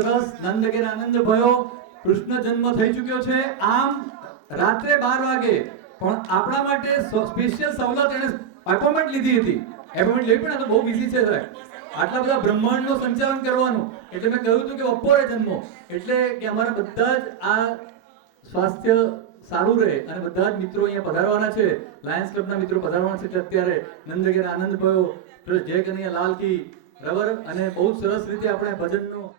સરસ નંદ ઘેર આનંદ ભયો, કૃષ્ણ જન્મ થઈ ચૂક્યો છે. આમ રાત્રે 12 વાગે પણ આપણા માટે સ્પેશિયલ સવલત એને એપોઇન્ટમેન્ટ લીધી હતી. એપોઇન્ટમેન્ટ લેવી પણ આ તો બહુ બિઝી છે સાહેબ, આટલા બધા બ્રહ્માંડનું સંચાલન કરવાનું. એટલે મેં કહ્યું હતું કે બપોરે જન્મો, એટલે કે અમારા બધા જ આ સ્વાસ્થ્ય સારું રહે અને બધા જ મિત્રો અહીંયા પધારવાના છે. લાયન્સ ક્લબના મિત્રો પધારવાના છે. એટલે અત્યારે નંદ ઘેર આનંદ ભયો, જય કનૈયા લાલ કી રવર, અને બહુ સરસ રીતે આપણે ભજનનું